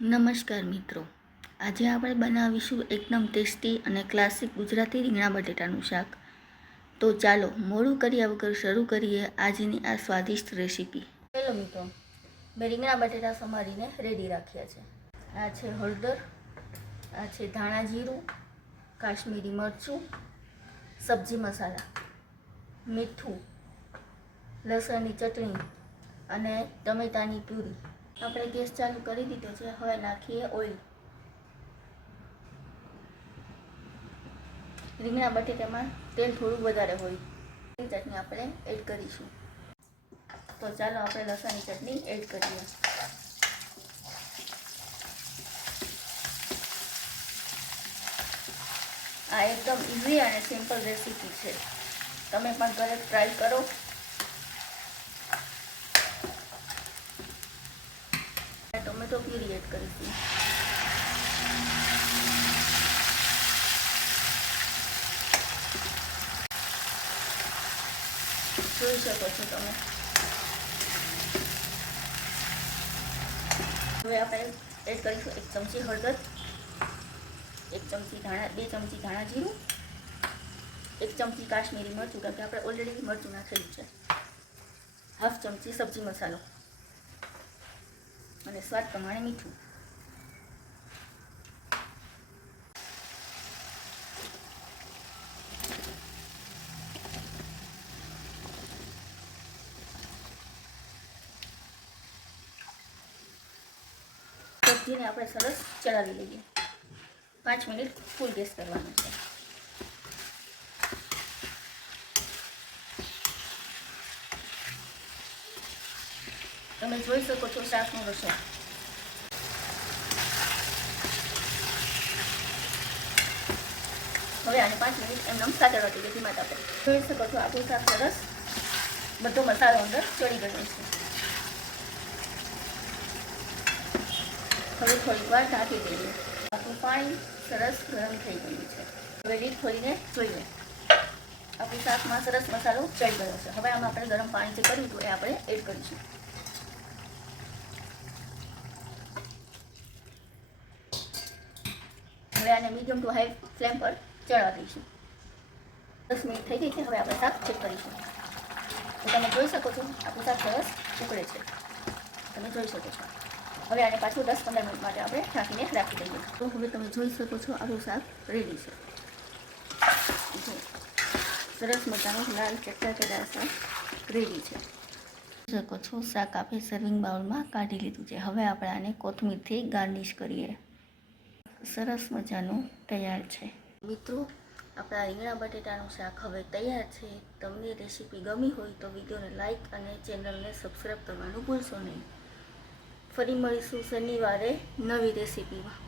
નમસ્કાર મિત્રો. આજે આપણે બનાવીશું એકદમ ટેસ્ટી અને ક્લાસિક ગુજરાતી રીંગણા બટેટાનું શાક. તો ચાલો મોડું કર્યા વગર શરૂ કરીએ આજની આ સ્વાદિષ્ટ રેસીપી. હેલો મિત્રો, મેં રીંગણા બટેટા સમારીને રેડી રાખ્યા છે. આ છે હળદર, આ છે ધાણા જીરું, કાશ્મીરી મરચું, સબ્જી મસાલા, મીઠું, લસણની ચટણી અને ટમેટાની પ્યુરી. આપણે ગેસ ચાલુ કરી દીધો છે. હવે નાખીએ ઓઇલ. રીંગણા બટેટામાં તેલ થોડું વધારે હોય. એ ચટણી આપણે એડ કરીશું. તો ચાલો આપણે લસણની ચટણી એડ કરીએ. આ એકદમ ઇઝી અને સિમ્પલ રેસીપી છે. તમે પણ ઘરે ટ્રાય કરો ટોમેટો પ્યુરી કરીશું. જોઈ શકો છો તમે. હવે આપણે એડ કરીશું એક ચમચી હળદર, એક ચમચી ધાણા, બે ચમચી ધાણા જીરું, એક ચમચી કાશ્મીરી મરચું, કારણ કે આપણે ઓલરેડી મરચું નાખેલું છે. હાફ ચમચી સબ્જી મસાલો. અને સ્વાદ પ્રમાણે મીઠું. સબ્જીને આપણે સરસ ચડાવી લઈએ. પાંચ મિનિટ ફૂલ ગેસ કરવાનો છે. તમે જોઈ શકો છો શાકનો રસોઈ. હવે આને પાંચ મિનિટ એમ નમ સાતળવા જેથી ધીમા તાપે. જોઈ શકો છો આપણું શાક સરસ બધો મસાલો અંદર ચડી ગયો છે. હવે થોડીક વાર ઢાંકી દઈએ. આપણું પાણી સરસ ગરમ થઈ ગયું છે. હવે રીત ખોલીને જોઈએ. આપણું શાકમાં સરસ મસાલો ચડી ગયો છે. હવે આમાં આપણે ગરમ પાણી જે કર્યું હતું એ આપણે એડ કરીશું. હવે આને મીડિયમ ટુ હાઈ ફ્લેમ પર ચડવા દઈશું. દસ મિનિટ થઈ ગઈ છે, હવે આપણે શાક ચેક કરીશું. તો તમે જોઈ શકો છો, આપણું શાક સરસ ઉકળે છે. તમે જોઈ શકો છો. હવે આને પાછું દસ પંદર મિનિટ માટે આપણે ઢાંકીને રાખી દઈએ. તો હવે તમે જોઈ શકો છો, આપણું શાક રેડી છે. સરસ મજાનું લાલ ચટકાટેદાર શાક રેડી છે. શકો છો, શાક આપણે સર્વિંગ બાઉલમાં કાઢી લીધું છે. હવે આપણે આને કોથમીરથી ગાર્નિશ કરીએ. સરસ મજાનું તૈયાર છે. મિત્રો, આપણા રીંગણા બટેટાનું શાક હવે તૈયાર છે. તમને રેસીપી ગમી હોય તો વિડીયોને લાઇક અને ચેનલને સબસ્ક્રાઈબ કરવાનું ભૂલશો નહીં. ફરી મળીશું શનિવારે નવી રેસીપીમાં.